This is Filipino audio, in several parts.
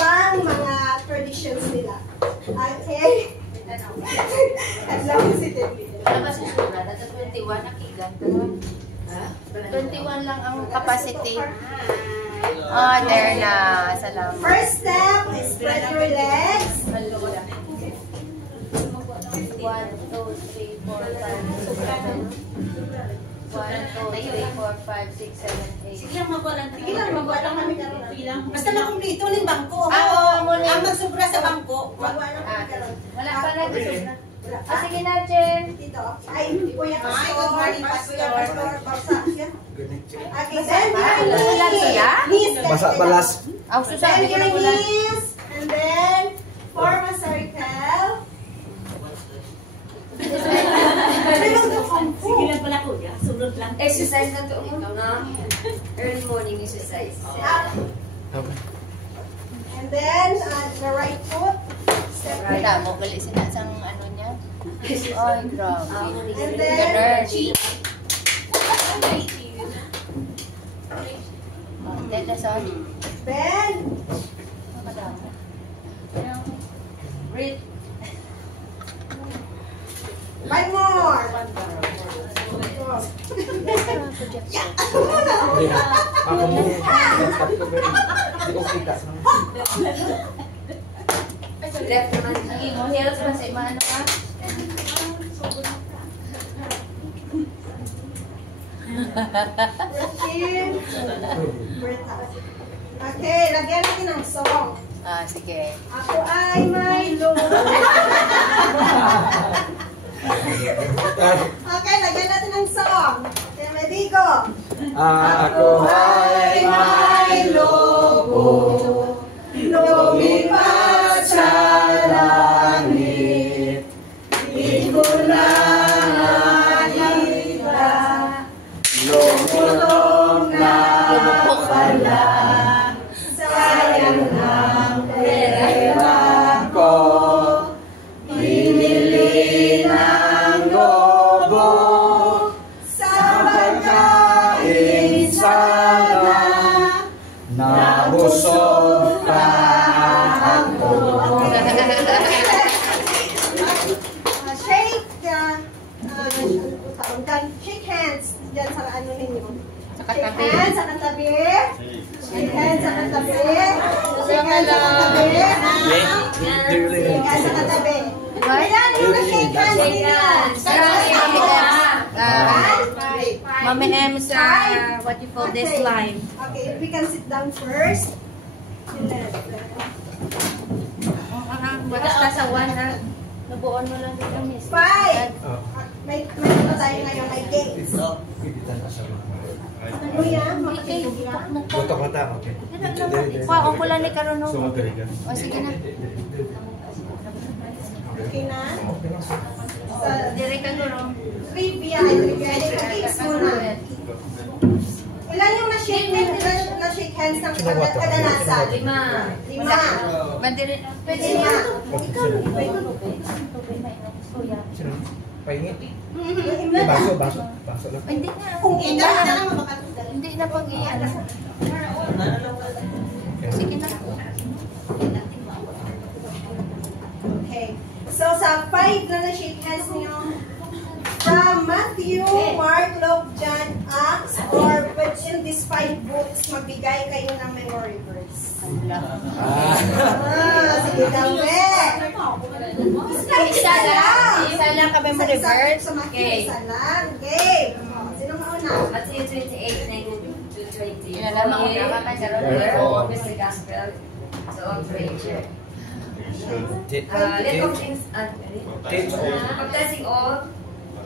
pang mga traditions nila. Okay? Alam mo si Teddy. Ano ba si Shura? Data 21 nakigan. 21 lang ang capacity. Oh, there na. Salamat. First step is spread your legs. 1, 2, 3, 4, 5, 6, 7, 8. 1, 2, 3, 4, 5, 6, 7, 8. Sige lang, magwalan. Sige lang, magwalan kami karoon. Sige lang. Basta makumplito ng bangko. Oo, muna. Ang magsubra sa bangko. Magwalan kami karoon. Wala pa na gusto na. Sige na, Jen. Dito. Ay, Kuya Pastor. Ay, good morning, Pastor. Kuya Pastor. Basa siya. Okay, then Ano lang siya? knees. Basa balas. Ang Bend susabi ko your lang wala. knees. And then, form a circle. Sige lang pala, kuya. Sunod lang. Exercise na ito na. Early morning exercise. Up. And then, the right foot. Step right. Wala mo, gali sinasang ano niya. Ay, grabe. And then, Energy. Then, nasa? bend. Makadamo. Breathe. One more. Ako mo. Hindi ko kita. Left naman. Sige mo. Heels pa sa iba. Ano ka? Chin. Breath out. Okay, lagyan natin ng song. Ah, sige. Ako ay may loob. Okay, lagyan natin ng song. Okay, ready, go. Ako ay may lobo, lumipat sa langit. Di ko na nakita, lumulong na pala. Sayang ang pera ko, binili ng lobo. Sa pagkain sana, nabusog pa ako. Shake hands dyan sa ano ninyo. Sa Shake katabi. hands sa katabi. Shake hands sa katabi. Shake hands sa katabi. Shake hands sa katabi. Ayan, yung na-shake hands ninyo. Mami M, what you call this line? Okay, if we can sit down first. Basta sa 1 ha. Nabuon mo lang dito, miss. 5. May pa tayo ngayon, may games. Ano yan? Buto mata, okay. Kuha ko lang ni Karuno. So, magaling ka. O, sige na. Okay na? Sa Dire ka, Guro. trivia, games muna. Ilan yung na-shake hands ng kadalasan? 5. 5. Bandire. Pwede Lima. niya. Pahingi. Baso lang. Hindi na. Kung Hindi ina, na lang mapakatutan. Hindi na pag-iyan. Sige na. Okay. So, sa 5 na na-shake hands niyo, from Matthew, Mark, Luke, John, Acts, or within these 5 books, magbigay kayo ng memory verse. Sige daw, Isa lang. Isa lang ka memory verse. Sa Matthew, Okay. isa lang. Okay. Sino mauna? Matthew 28, 19 to 20. Yun na lang, mauna ka pa, Karuno. Therefore, Mr. Gospel, so all preacher. Let all things, baptizing all,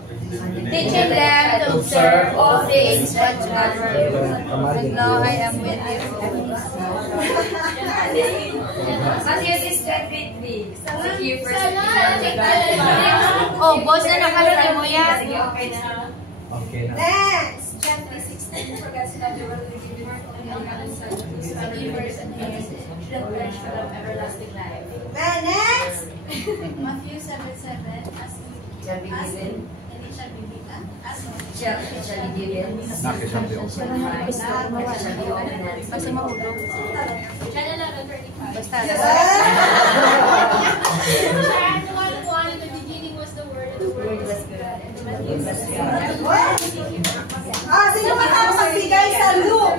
Teaching them to observe all things whatsoever. And now I am with you. Matthew is that with me. Sige, first. Oh, boss na nakalala mo yan. Sige, okay na. Okay na. Next. John 3:16, for God so loved the world that he gave his only begotten Son, to whose believers and hearers should have perished but have everlasting life. Next. Matthew 7:7, as Shall be given. and it shall be given, as It shall be given. Nakit siya di open. It shall be opened. Kasi mahulog. John 11:35, Basta. And one in the beginning was the word, and the word was God. And Matthew 7. Sino matapos magbigay sa Luke?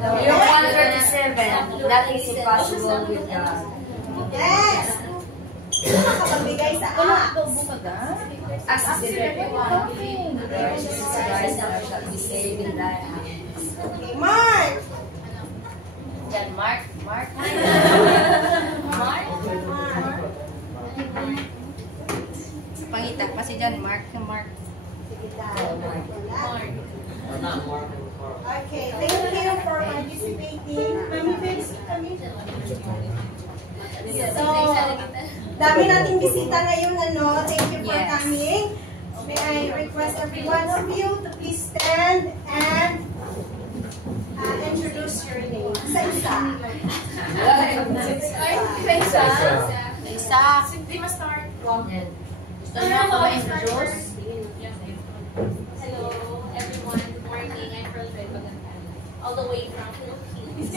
Yung 137, nothing is impossible with God. Yes! Sino makapagbigay sa Acts? As is everyone, there is Jesus Christ, thou shalt be saved in thy house. Okay, Mark! Yan, Mark. Mark. Pangita, kasi dyan, Mark. Sige tayo. Okay, thank you for participating. Mami, please, kami. So, dami nating bisita ngayon, ano. Thank you for coming. May I request every one of you to please stand and introduce your name. Isa-isa. Isa. Di ma start. Gusto niyo ako ma-introduce? Hello, everyone. Good morning. I'm Pearl Bebagan. All the way from Philippines.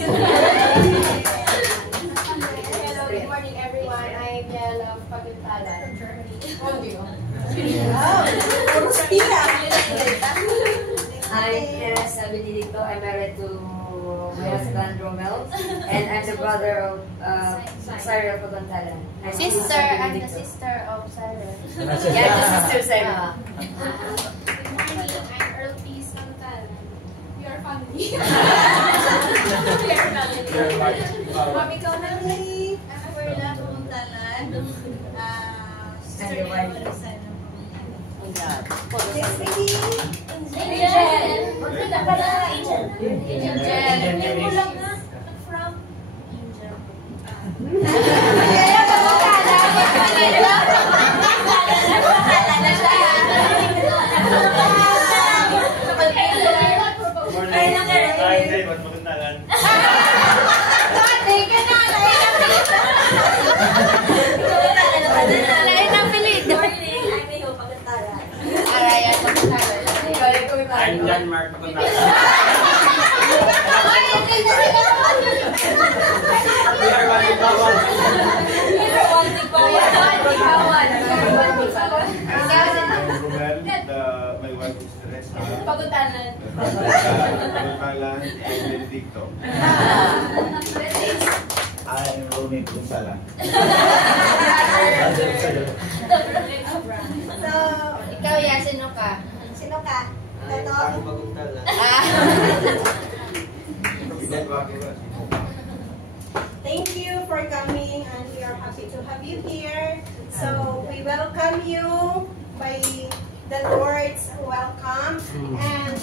Hello, good morning, everyone. I'm Yela Pagantala from Germany. Wow! Puro spira. I'm Teresa Benedicto. I'm married to my husband, Romel. And I'm the brother of Sarah Pagantala. Sister, I'm the sister of Sarah. Yeah, the sister Sarah. Good morning. I'm Earl Peace Pagantala. We are family. We are family. Mami ko na rin. I'm Perla Pumuntalan. Sister And your wife? Rosan. Yes, baby. Angel! Wala pala, Angel. Angel. Yung kulang na. From Angel. I'm John Mark Pagantala. My wife is Teresa. Pagutalan. Pagantala and Benedicto. I'm Ronnie Punsala. So, Ikaw, ya, sino ka? sino ka? Ito. Pagantala. Thank you for coming and we are happy to have you here. So we welcome you by the Lord's welcome and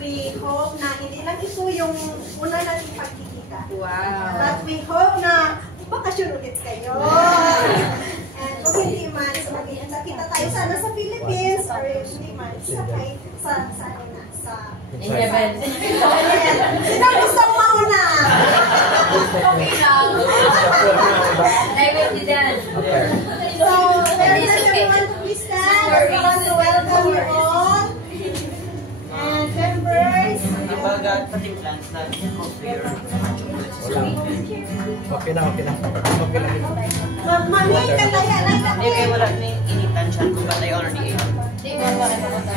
we hope na hindi lang ito yung una nating pagkikita. Wow. But we hope na bakasyon ulit kayo. And kung hindi man, so magkita tayo sana sa Philippines or hindi man, sa In heaven. Sino gusto mauna? Okay lang. I will be done. So, there is everyone to please stand. I want to welcome you all. And members. Okay na. Mami, kalaya na Kaya wala na yung initan siya kung ba't ay already ate. Hindi ko ba kayo mapunta?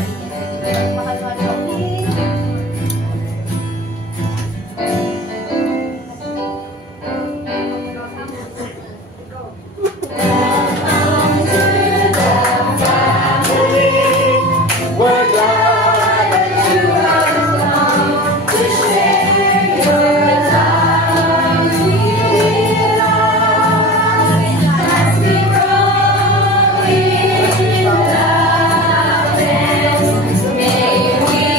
May we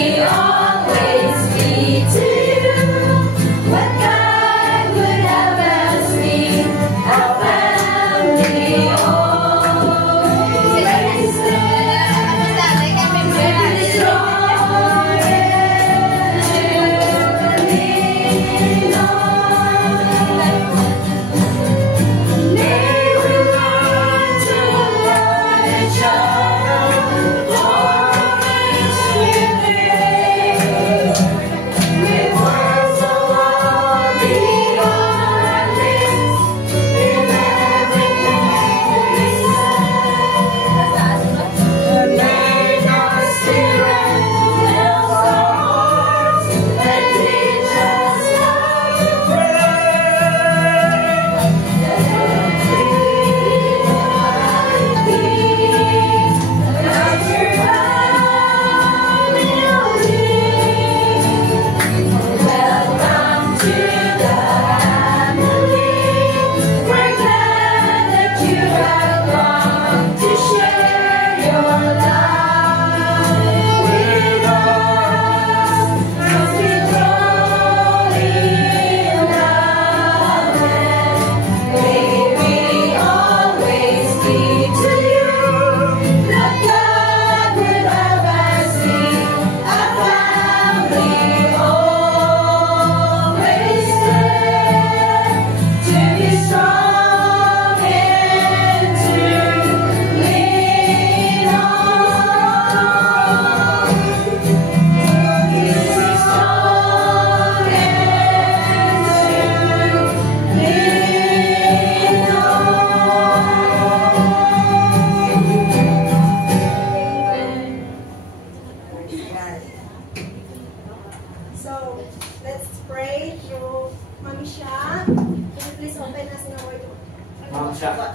God. So, let's pray through Mami Sha. Can you please open us in a word? Ma'am Sha.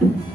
Thank you.